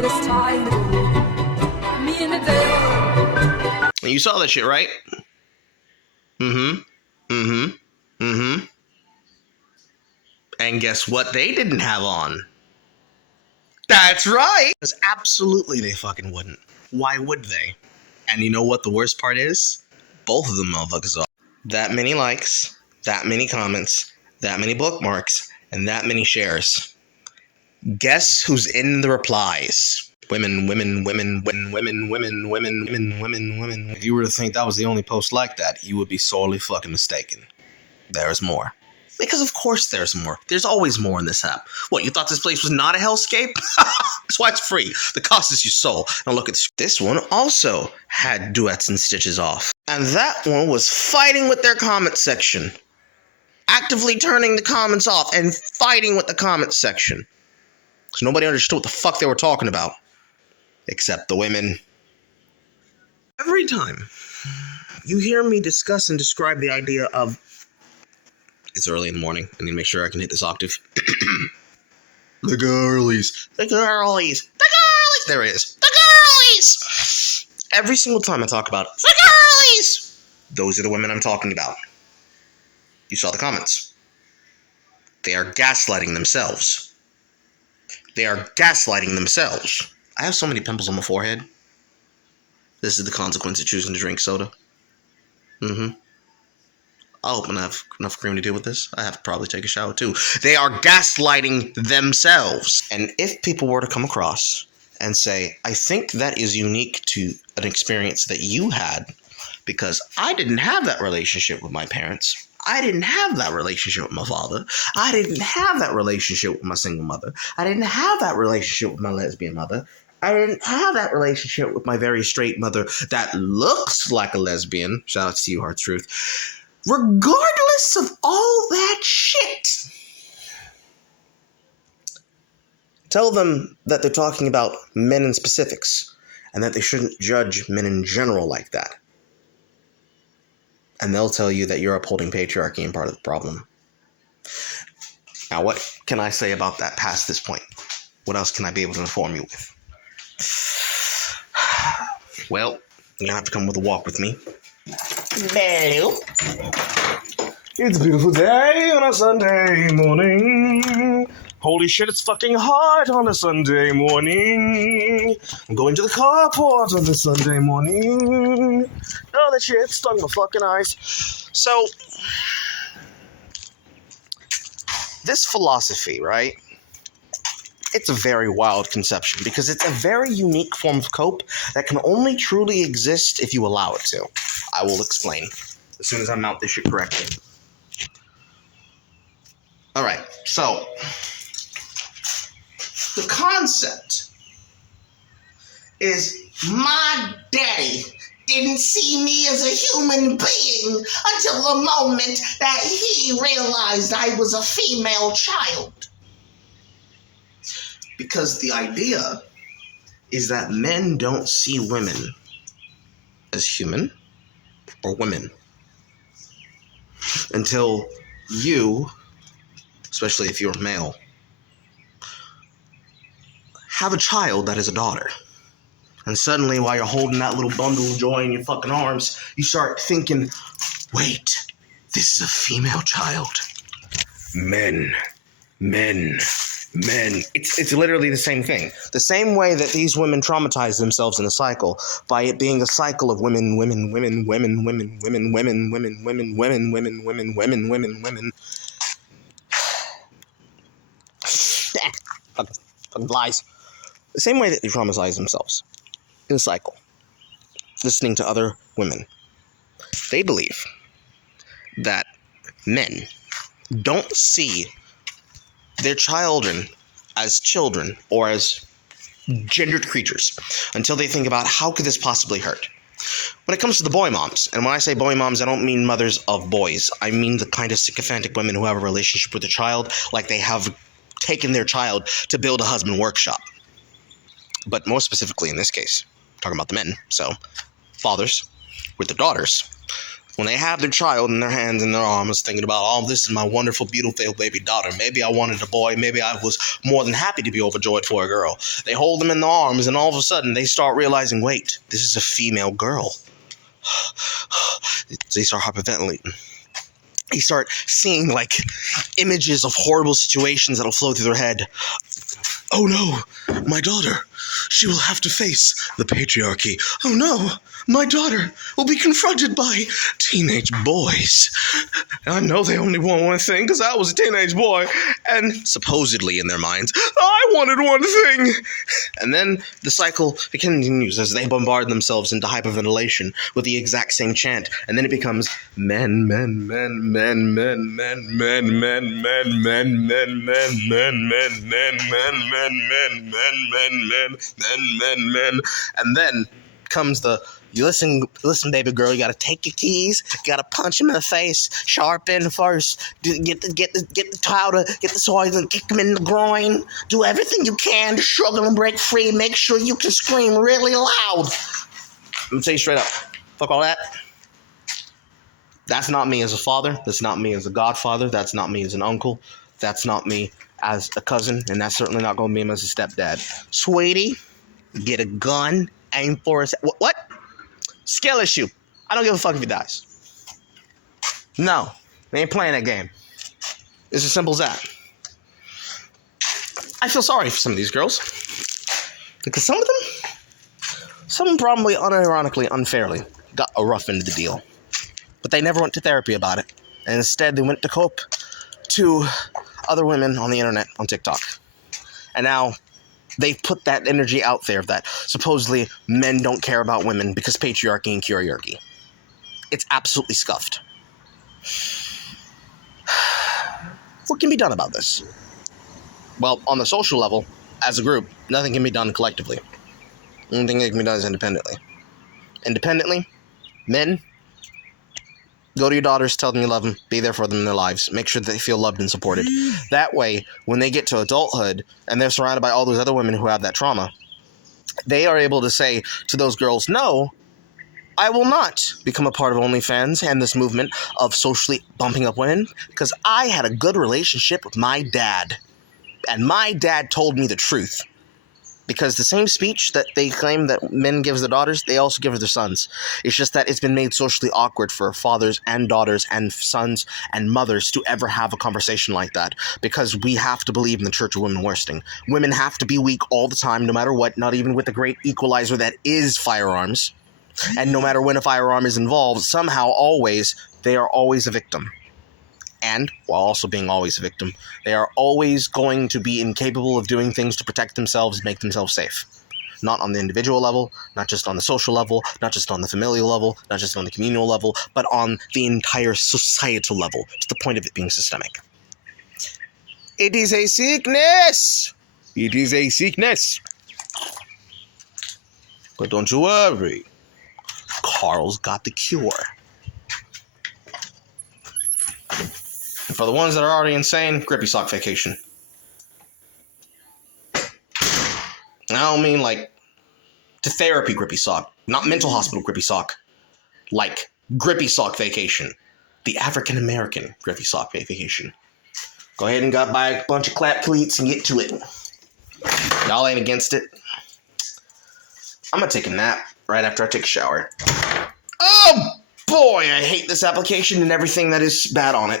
this time ago. Me and the devil. You saw that shit, right? And guess what they didn't have on? That's right! Because absolutely they fucking wouldn't. Why would they? And you know what the worst part is? Both of them motherfuckers are. That many likes, that many comments, that many bookmarks, and that many shares. Guess who's in the replies? Women. If you were to think that was the only post like that, you would be sorely fucking mistaken. There's more. Because of course there's more. There's always more in this app. What, you thought this place was not a hellscape? That's why it's free. The cost is your soul. Now look at this. This one also had duets and stitches off. And that one was fighting with their comment section. Actively turning the comments off and fighting with the comment section. Because nobody understood what the fuck they were talking about. Except the women. Every time you hear me discuss and describe the idea of it's early in the morning. I need to make sure I can hit this octave. The girlies. The girlies. The girlies. There it is. The girlies. Every single time I talk about the girlies, those are the women I'm talking about. You saw the comments. They are gaslighting themselves. They are gaslighting themselves. I have so many pimples on my forehead. This is the consequence of choosing to drink soda. I hope I have enough cream to deal with this. I have to probably take a shower too. They are gaslighting themselves. And if people were to come across and say, I think that is unique to an experience that you had, because I didn't have that relationship with my parents. I didn't have that relationship with my father. I didn't have that relationship with my single mother. I didn't have that relationship with my lesbian mother. I didn't have that relationship with my very straight mother that looks like a lesbian. Shout out to you, Heart Truth. Regardless of all that shit, tell them that they're talking about men in specifics and that they shouldn't judge men in general like that. And they'll tell you that you're upholding patriarchy and part of the problem. Now, what can I say about that past this point? What else can I be able to inform you with? Well, you're going to have to come with a walk with me. Hello. It's a beautiful day on a Sunday morning. Holy shit, it's fucking hot on a Sunday morning. I'm going to the carport on the Sunday morning. Oh, that shit stung my fucking eyes. So, this philosophy, right? It's a very wild conception because it's a very unique form of cope that can only truly exist if you allow it to. I will explain as soon as I mount this shit correctly. Alright, so the concept is my daddy didn't see me as a human being until the moment that he realized I was a female child. Because the idea is that men don't see women as human or women until you, especially if you're male, have a child that is a daughter. And suddenly, while you're holding that little bundle of joy in your fucking arms, you start thinking, wait, this is a female child. Men. It's literally the same thing. The same way that these women traumatize themselves in a cycle by it being a cycle of women. Fucking lies. The same way that they traumatize themselves in a cycle, listening to other women. They believe that men don't see their children as children or as gendered creatures until they think about how could this possibly hurt. When it comes to the boy moms, and when I say boy moms, I don't mean mothers of boys. I mean the kind of sycophantic women who have a relationship with a child like they have taken their child to build a husband workshop. But more specifically in this case, talking about the men, so fathers with their daughters when they have their child in their hands and their arms, thinking about, oh, this is my wonderful, beautiful baby daughter. Maybe I wanted a boy. Maybe I was more than happy to be overjoyed for a girl. They hold them in their arms, and all of a sudden, they start realizing, wait, this is a female girl. They start hyperventilating. They start seeing, like, images of horrible situations that'll flow through their head. Oh no, my daughter. She will have to face the patriarchy. Oh no, my daughter will be confronted by teenage boys. I know they only want one thing because I was a teenage boy. And supposedly in their minds, I wanted one thing. And then the cycle continues as they bombard themselves into hyperventilation with the exact same chant. And then it becomes men, men, men, men, men, men, men, men, men, men, men, men, men, men, men, men, men, men, and then comes the you listen, baby girl. You gotta take your keys. You gotta punch him in the face, sharpen first. Get the powder, get the soil, and kick him in the groin. Do everything you can to struggle and break free. Make sure you can scream really loud. I'm gonna tell you straight up, fuck all that. That's not me as a father. That's not me as a godfather. That's not me as an uncle. That's not me as a cousin, and that's certainly not going to be him as a stepdad. Sweetie, get a gun, aim for his... What? Skill issue. I don't give a fuck if he dies. No, they ain't playing that game. It's as simple as that. I feel sorry for some of these girls. Because some of them probably unironically, unfairly, got a rough end of the deal. But they never went to therapy about it. And instead, they went to cope to other women on the internet, on TikTok. And now they've put that energy out there that supposedly men don't care about women because patriarchy and curiarchy. It's absolutely scuffed. What can be done about this? Well, on the social level, as a group, nothing can be done collectively. The only thing that can be done is independently. Independently, men, go to your daughters, tell them you love them, be there for them in their lives, make sure that they feel loved and supported. That way, when they get to adulthood and they're surrounded by all those other women who have that trauma, they are able to say to those girls, no, I will not become a part of OnlyFans and this movement of socially bumping up women because I had a good relationship with my dad. And my dad told me the truth. Because the same speech that they claim that men give their daughters, they also give their sons. It's just that it's been made socially awkward for fathers and daughters and sons and mothers to ever have a conversation like that. Because we have to believe in the Church of Wimmenwursting. Women have to be weak all the time, no matter what, not even with the great equalizer that is firearms. And no matter when a firearm is involved, somehow, always, they are always a victim. And, while also being always a victim, they are always going to be incapable of doing things to protect themselves and make themselves safe. Not on the individual level, not just on the social level, not just on the familial level, not just on the communal level, but on the entire societal level, to the point of it being systemic. It is a sickness! It is a sickness! But don't you worry. Carl's got the cure. And for the ones that are already insane, grippy sock vacation. I don't mean like to therapy grippy sock, not mental hospital grippy sock. Like grippy sock vacation. The African American grippy sock vacation. Go ahead and go buy a bunch of clap cleats and get to it. Y'all ain't against it. I'm gonna take a nap right after I take a shower. Oh boy, I hate this application and everything that is bad on it.